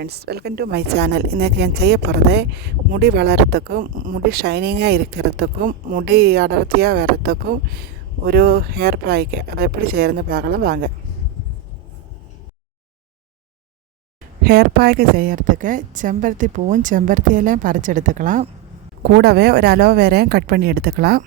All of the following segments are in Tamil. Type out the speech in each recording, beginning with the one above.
Friends welcome to my channel இன்றைக்கி நான் செய்ய போகிறது முடி வளரத்துக்கும் முடி ஷைனிங்காக இருக்கிறதுக்கும் முடி அடர்த்தியாக வர்றதுக்கும் ஒரு ஹேர் பேக்கு அதை எப்படி செய்யறதுன்னு பார்க்கலாம். வாங்க. ஹேர் பேக்கு செய்யறதுக்கு செம்பருத்தி பூவும் செம்பருத்தி இலையும் பறிச்சு எடுத்துக்கலாம். கூடவே ஒரு அலோவேரையும் கட் பண்ணி எடுத்துக்கலாம்.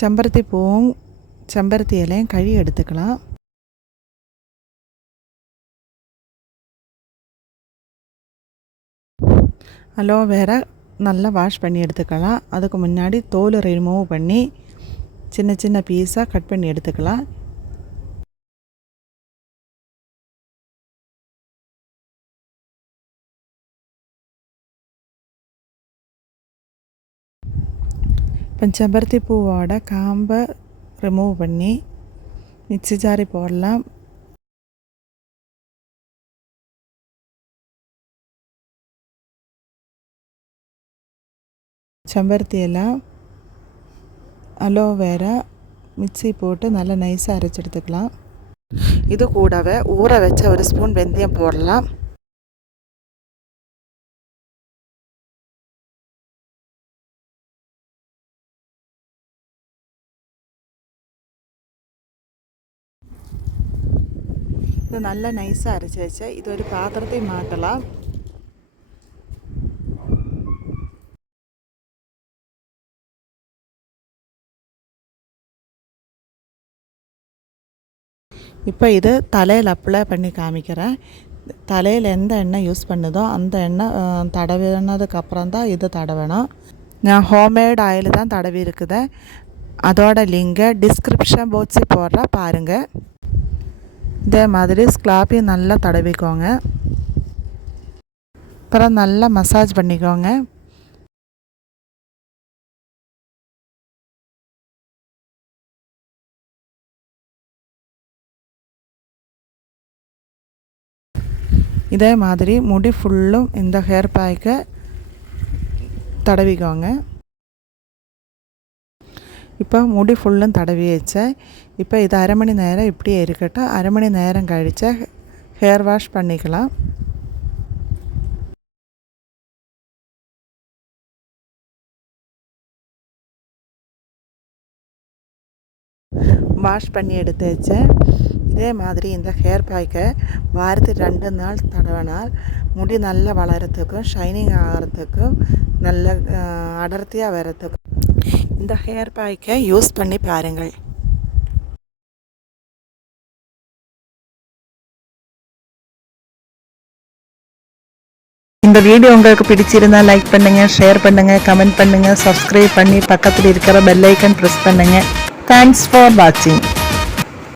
செம்பருத்தி பூவும் செம்பருத்தி இலையும் கழுவி எடுத்துக்கலாம். அலோவேரா நல்லா வாஷ் பண்ணி எடுத்துக்கலாம். அதுக்கு முன்னாடி தோல் ரிமூவ் பண்ணி சின்ன சின்ன பீஸாக கட் பண்ணி எடுத்துக்கலாம். இப்போ செம்பருத்தி பூவோட காம்பை ரிமூவ் பண்ணி மிக்ஸி ஜாரி போடலாம். செம்பருத்தி எல்லாம் அலோவேரா மிக்ஸி போட்டு நல்லா நைஸாக அரைச்சி எடுத்துக்கலாம். இது கூடவே ஊற வச்ச ஒரு ஸ்பூன் வெந்தயம் போடலாம். ഇത് നല്ല നൈസാണ് അരച്ച് വെച്ച്. ഇതൊരു പാത്രത്തിൽ മാറ്റലാം. இப்போ இது தலையில் அப்ளை பண்ணி காமிக்கிறேன் தலையில் எந்த எண்ணெய் யூஸ் பண்ணுதோ அந்த எண்ணெய் தடவினதுக்கு அப்புறம் தான் இது தடவணும் நான் ஹோம்மேட் ஆயில் தான் தடவி இருக்குது அதோட லிங்கை டிஸ்கிரிப்ஷன் பாக்ஸில் போடுற பாருங்கள் இதே மாதிரி ஸ்க்லாப்பையும் நல்லா தடவிக்கோங்க. அப்புறம் நல்லா மசாஜ் பண்ணிக்கோங்க. இதே மாதிரி முடி ஃபுல்லும் இந்த ஹேர் பேக்கை தடவிக்கோங்க. இப்போ முடி ஃபுல்லும் தடவி வச்சேன் இப்போ இது அரை மணி நேரம் இப்படியே இருக்கட்டும். அரை மணி நேரம் கழித்து ஹேர் வாஷ் பண்ணிக்கலாம். வாஷ் பண்ணி எடுத்து வச்சேன். இதே மாதிரி இந்த ஹேர் பேக்கை வாரத்துக்கு ரெண்டு நாள் தடவினால் முடி நல்லா வளரத்துக்கும் ஷைனிங் ஆகிறதுக்கும் நல்ல அடர்த்தியாக வர்றதுக்கும் இந்த ஹேர் பேக்கை யூஸ் பண்ணி பாருங்கள். இந்த வீடியோ உங்களுக்கு பிடிச்சிருந்தா லைக் பண்ணுங்க ஷேர் பண்ணுங்க கமெண்ட் பண்ணுங்க சப்ஸ்கிரைப் பண்ணி பக்கத்தில் இருக்கிற பெல்லைக்கன் ப்ரெஸ் பண்ணுங்க. தேங்க்ஸ் ஃபார் வாட்சிங்